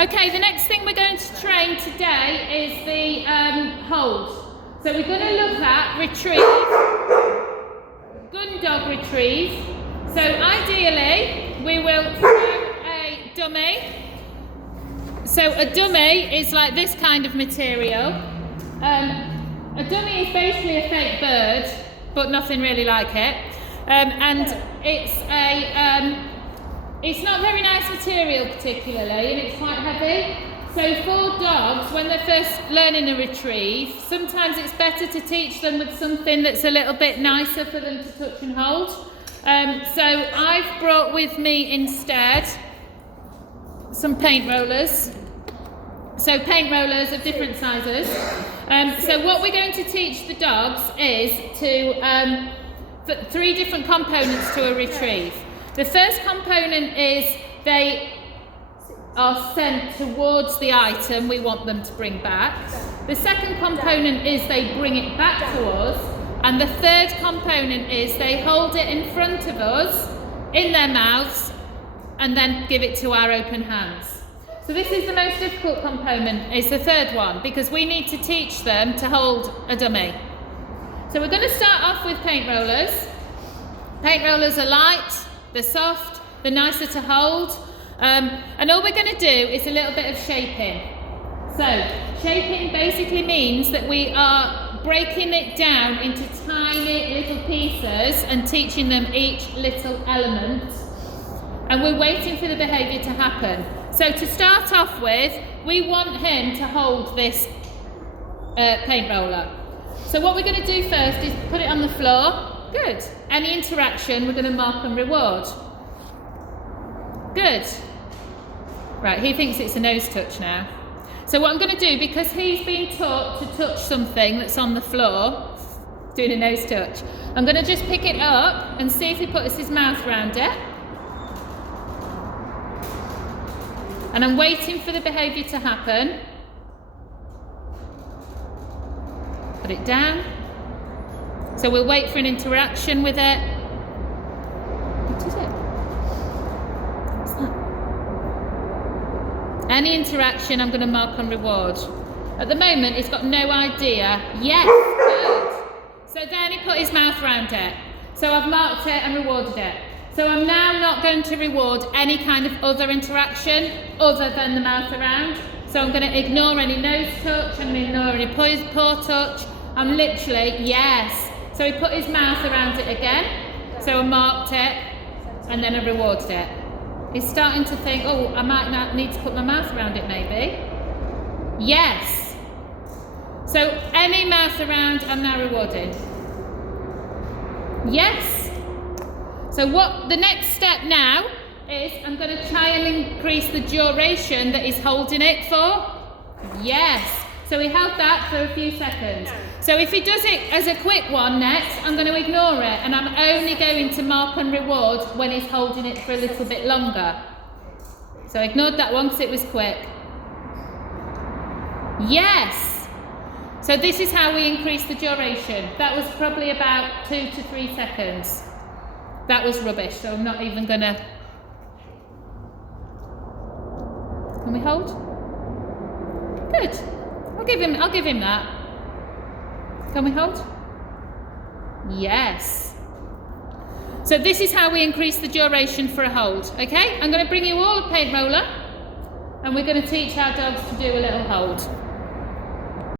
Okay, the next thing we're going to train today is the hold. So we're going to look at retrieve, gun dog retrieve. So ideally, we will throw a dummy. So a dummy is like this kind of material. A dummy is basically a fake bird, but nothing really like it. And it's not very nice material particularly, and it's quite heavy. So for dogs, when they're first learning a retrieve, sometimes it's better to teach them with something that's a little bit nicer for them to touch and hold. So I've brought with me instead some paint rollers. So paint rollers of different sizes. So what we're going to teach the dogs is to three different components to a retrieve. The first component is they are sent towards the item we want them to bring back. The second component is they bring it back to us. And the third component is they hold it in front of us, in their mouths, and then give it to our open hands. So this is the most difficult component, is the third one, because we need to teach them to hold a dummy. So we're going to start off with paint rollers. Paint rollers are light, they're soft, they're nicer to hold, and all we're going to do is a little bit of shaping. So shaping basically means that we are breaking it down into tiny little pieces and teaching them each little element, and we're waiting for the behaviour to happen. So to start off with, we want him to hold this paint roller. So what we're going to do first is put it on the floor. Good. Any interaction, we're going to mark and reward. Good. Right, he thinks it's a nose touch now. So what I'm going to do, because he's been taught to touch something that's on the floor, doing a nose touch, I'm going to just pick it up and see if he puts his mouth around it. And I'm waiting for the behaviour to happen. Put it down. So we'll wait for an interaction with it. What is it? What's that? Any interaction, I'm going to mark on reward. At the moment, he's got no idea. Yes, good. So then he put his mouth around it. So I've marked it and rewarded it. So I'm now not going to reward any kind of other interaction other than the mouth around. So I'm going to ignore any nose touch, I'm going to ignore any paw touch. I'm literally, yes. So he put his mouth around it again. So I marked it and then I rewarded it. He's starting to think, oh, I might not need to put my mouth around it maybe. Yes. So any mouth around, I'm now rewarding. Yes. So what the next step now is I'm going to try and increase the duration that he's holding it for. Yes. So he held that for a few seconds. So if he does it as a quick one next, I'm going to ignore it, and I'm only going to mark and reward when he's holding it for a little bit longer. So I ignored that one because it was quick. Yes. So this is how we increase the duration. That was probably about 2 to 3 seconds. That was rubbish, so I'm not even going to... Can we hold? Good. I'll give him that. Can we hold? Yes. So this is how we increase the duration for a hold. Okay? I'm going to bring you all a paint roller, and we're going to teach our dogs to do a little hold.